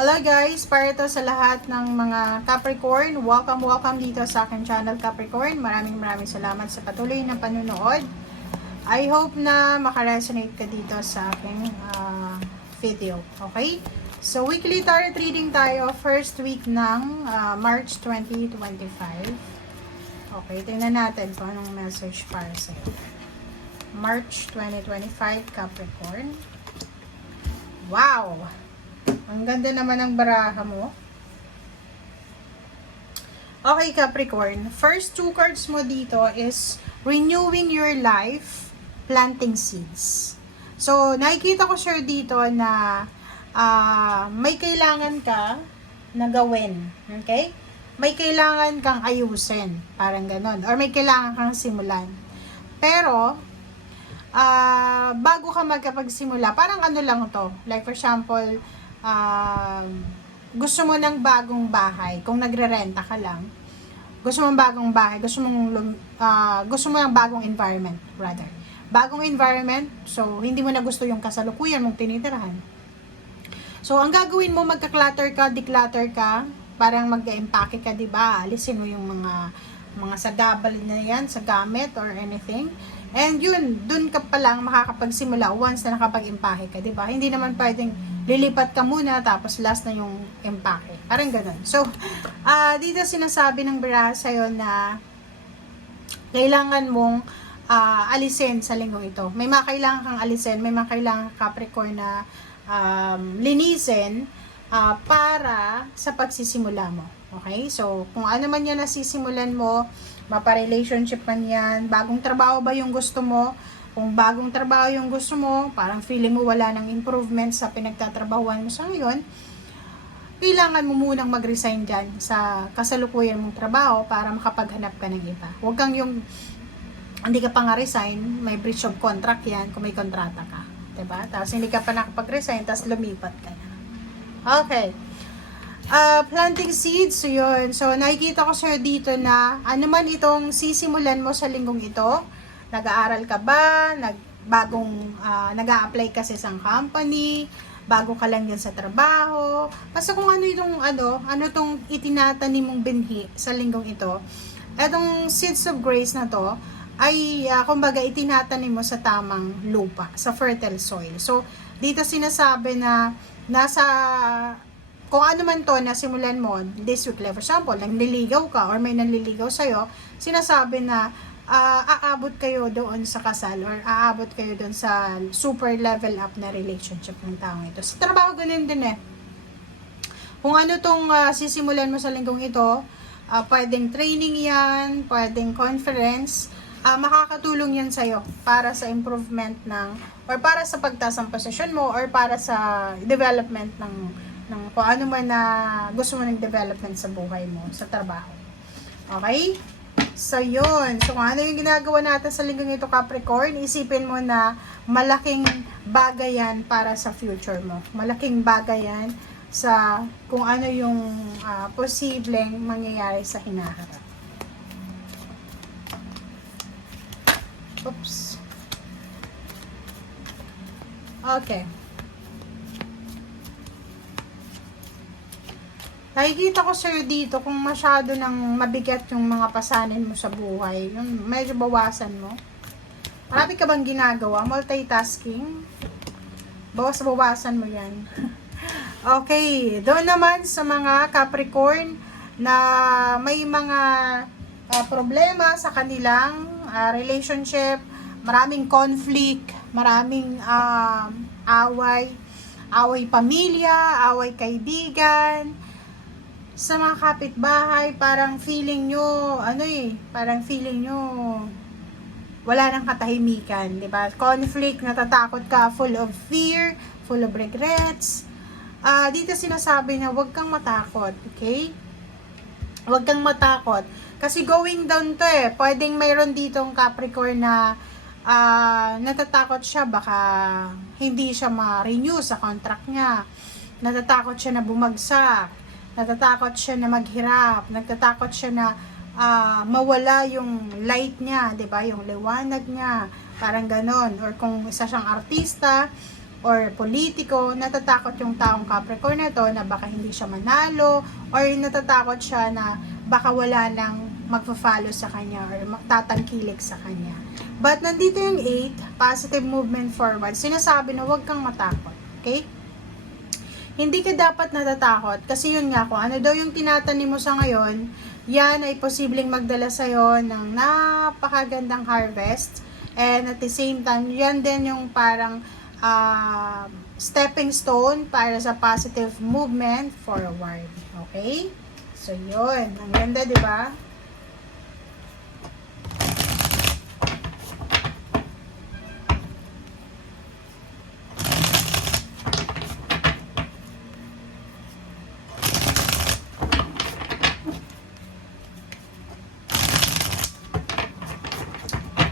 Hello guys, para to sa lahat ng mga Capricorn. Welcome dito sa aking channel Capricorn. Maraming salamat sa patuloy na panunood. I hope na makaresonate ka dito sa aking video. Okay? So weekly tarot reading tayo first week ng March 2025. Okay, tingnan natin kung anong message para sa iyo. March 2025 Capricorn. Wow! Ang ganda naman ng baraha mo. Okay, Capricorn. First two cards mo dito is renewing your life, planting seeds. So, nakikita ko sir dito na may kailangan ka na gawin. Okay? May kailangan kang ayusin. Parang ganon. Or may kailangan kang simulan. Pero, bago ka magkapagsimula, parang ano lang to. Like for example, gusto mo ng bagong bahay, kung nagre-renta ka lang, gusto mo ng bagong bahay, gusto mo ng bagong environment, rather. Bagong environment, so hindi mo na gusto yung kasalukuyan mong tinitirahan. So, ang gagawin mo, magka-clutter ka, declutter ka, parang mag-empake ka, diba? Alisin mo yung mga sagabal na yan, sa gamit or anything. And yun, dun ka pa lang makakapagsimula once na nakapag-empake ka, diba? Hindi naman pwedeng lilipat ka muna, tapos last na yung empake. Parang ganun. So, dito sinasabi ng baraha sa'yo na kailangan mong alisin sa linggong ito. May mga kailangan kang alisin, may mga kailangan Capricorn na linisin para sa pagsisimula mo. Okay? So, kung ano man yan nasisimulan mo, mapa-relationship man yan, bagong trabaho ba yung gusto mo, kung bagong trabaho yung gusto mo, parang feeling mo wala ng improvement sa pinagtatrabahuan mo sa ngayon, kailangan mo munang mag-resign dyan sa kasalukuyan mong trabaho para makapaghanap ka ng iba. Huwag kang yung, hindi ka pa nga resign, may breach of contract yan kung may kontrata ka. Diba? Tapos hindi ka pa nakapag-resign, tapos lumipat ka na. Okay. Planting seeds, so yun. So, nakikita ko sir dito na ano man itong sisimulan mo sa linggong ito. Nag-aaral ka ba? Nag-a-apply ka sa isang company? Bago ka lang yan sa trabaho? Basta kung ano itong itinatanim mong binhi sa linggong ito. Etong seeds of grace na to, ay kumbaga itinatanim mo sa tamang lupa, sa fertile soil. So, dito sinasabi na kung ano man to na simulan mo this week, for example, nanliligaw ka or may nanliligaw sa'yo, sinasabi na aabot kayo doon sa kasal or aabot kayo doon sa super level up na relationship ng taong ito. Sa trabaho, ganun din eh. Kung ano tong sisimulan mo sa linggong ito, pwedeng training yan, pwedeng conference, makakatulong yan sa'yo para sa improvement or para sa pagtaas ng posisyon mo or para sa development ng kung ano man na gusto mo ng development sa buhay mo, sa trabaho. Okay? So, yun. So, kung ano yung ginagawa natin sa linggong ito, Capricorn, isipin mo na malaking bagay yan para sa future mo. Malaking bagay yan sa kung ano yung posibleng mangyayari sa hinaharap. Oops. Okay. Nakikita ko sir dito kung masyado nang mabigat yung mga pasanin mo sa buhay, yung medyo bawasan mo. Marami ka bang ginagawa? Multitasking? Bawasan mo yan. Okay, doon naman sa mga Capricorn na may mga problema sa kanilang relationship, maraming conflict, maraming away pamilya, away kaibigan, sa mga kapitbahay, parang feeling nyo, wala nang katahimikan, di ba? Conflict, natatakot ka, full of fear, full of regrets. Dito sinasabi na huwag kang matakot, okay? Huwag kang matakot. Kasi going down to eh, pwedeng mayroon ditong Capricorn na natatakot siya, baka hindi siya ma-renew sa contract niya. Natatakot siya na bumagsak. Natatakot siya na maghirap, natatakot siya na mawala yung light niya, 'di ba? Yung liwanag niya, parang ganon. Or kung isa siyang artista, or politiko, natatakot yung taong Capricorn na to na baka hindi siya manalo, or natatakot siya na baka wala nang magfa-follow sa kanya or tatangkilik sa kanya. But nandito yung 8, positive movement forward. Sinasabi na huwag kang matakot. Okay? Hindi ka dapat natatakot kasi yun nga, kung ano daw yung tinatanim mo sa ngayon, yan ay posibleng magdala sa'yo ng napakagandang harvest. And at the same time, yan din yung parang stepping stone para sa positive movement forward. Okay? So, yun. Ang ganda, di ba?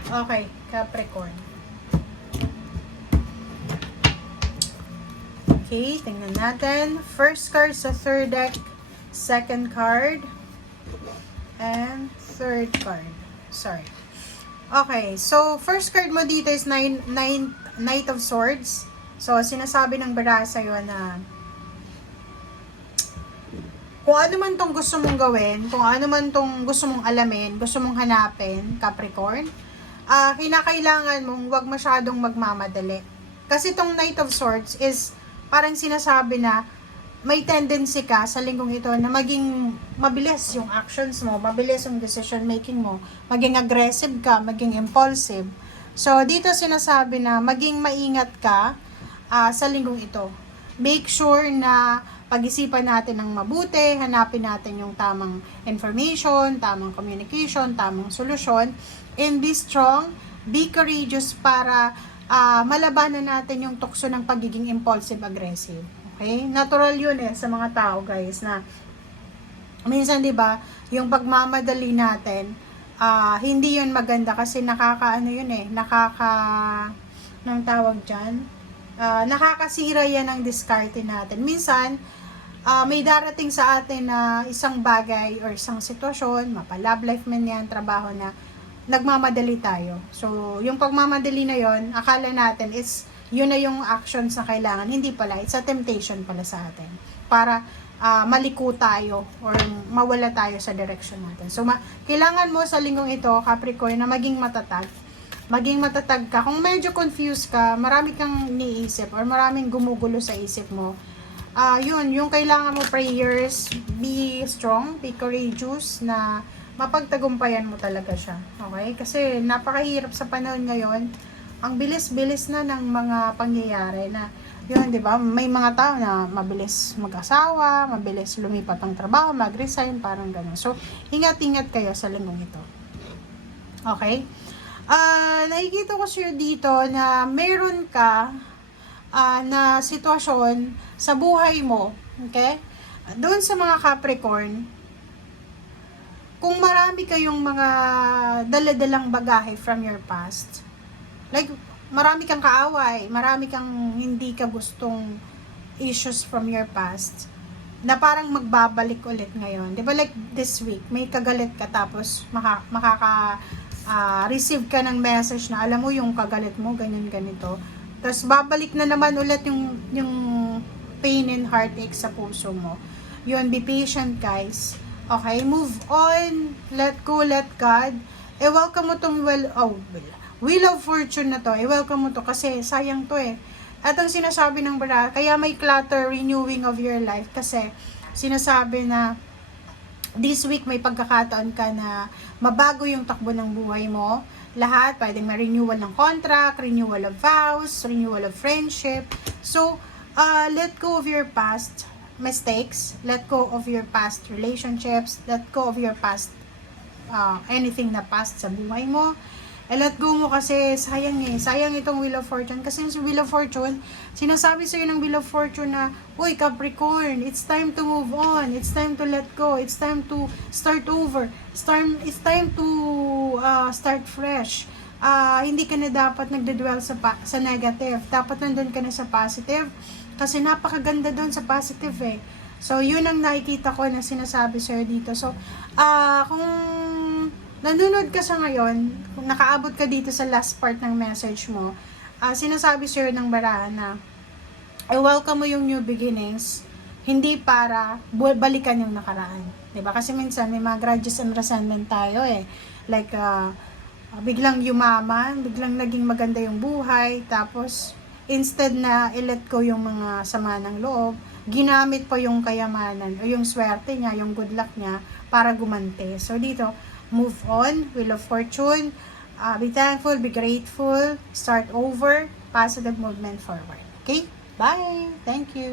Okay, Capricorn. Okay, tingnan natin. First card sa third deck, second card, and third card. Sorry. Okay, so first card mo dito is Knight of Swords. So, sinasabi ng bara sa'yo na kung ano man tong gusto mong gawin, kung ano man tong gusto mong alamin, gusto mong hanapin, Capricorn, kinakailangan mong wag masyadong magmamadali. Kasi tong Knight of Swords is parang sinasabi na may tendency ka sa linggong ito na maging mabilis yung actions mo, mabilis yung decision making mo, maging aggressive ka, maging impulsive. So, dito sinasabi na maging maingat ka sa linggong ito. Make sure na pag-isipan natin ng mabuti, hanapin natin yung tamang information, tamang communication, tamang solusyon, and be strong, be courageous para malabanan natin yung tukso ng pagiging impulsive-aggressive. Okay? Natural yun sa mga tao, guys, na minsan, di ba, yung pagmamadali natin, hindi yun maganda kasi nang tawag dyan, nakakasira yan ang diskarte natin. Minsan, may darating sa atin na isang bagay or isang sitwasyon, mapa-love life man yan, trabaho na, nagmamadali tayo. So, yung pagmamadali na yon, akala natin is, yun na yung actions na kailangan. Hindi pala, it's a temptation pala sa atin. Para maliko tayo or mawala tayo sa direction natin. So, kailangan mo sa linggong ito, Capricorn, na maging matatag. Maging matatag ka. Kung medyo confused ka, marami kang iniisip or maraming gumugulo sa isip mo, yung kailangan mo prayers, be strong, be courageous, na mapagtagumpayan mo talaga siya. Okay? Kasi napakahirap sa panahon ngayon. Ang bilis-bilis na ng mga pangyayari na yun, di ba? May mga tao na mabilis mag-asawa, mabilis lumipat ang trabaho, mag-resign, parang gano'n. So, ingat-ingat kayo sa linggong ito. Okay? Nakikita ko siya dito na meron ka na sitwasyon sa buhay mo. Okay? Doon sa mga Capricorn, kung marami kayong mga daladalang bagahe from your past, like, marami kang kaaway, marami kang hindi ka gustong issues from your past, na parang magbabalik ulit ngayon. Di ba, like this week, may kagalit ka tapos receive ka ng message na alam mo yung kagalit mo, ganyan ganito. Tapos babalik na naman ulit yung pain and heartache sa puso mo. Yun, be patient, guys. Okay, move on, let go, let God. Welcome mo tong Wheel of Fortune na to. Welcome mo to kasi sayang to At ang sinasabi ng bara, kaya may clutter renewing of your life kasi sinasabi na this week may pagkakataon ka na mabago yung takbo ng buhay mo. Lahat, pwedeng ma-renewal ng contract, renewal of vows, renewal of friendship. So, let go of your past mistakes, let go of your past relationships, let go of your past anything na past sa buhay mo. Let go mo kasi sayang sayang itong Wheel of Fortune. Kasi yung Wheel of Fortune, sinasabi sa'yo ng Wheel of Fortune na, uy, Capricorn, it's time to move on, it's time to let go, it's time to start over, it's time to start fresh. Hindi ka na dapat nagdedwell sa negative, dapat nandun ka na sa positive. Kasi napakaganda doon sa positive So, yun ang nakikita ko na sinasabi sa'yo dito. So, kung nanonood ka sa ngayon, kung nakaabot ka dito sa last part ng message mo, sinasabi sa'yo ng barahan na I-welcome mo yung new beginnings, hindi para balikan yung nakaraan. 'Di ba? Kasi minsan may mga grudges and resentment tayo eh. Like, biglang yumaman, biglang naging maganda yung buhay, tapos instead na i-let go yung mga sama ng loob, ginamit pa yung kayamanan o yung swerte niya, yung good luck niya para gumante. So dito, move on, Wheel of Fortune, be thankful, be grateful, start over, positive movement forward. Okay? Bye! Thank you!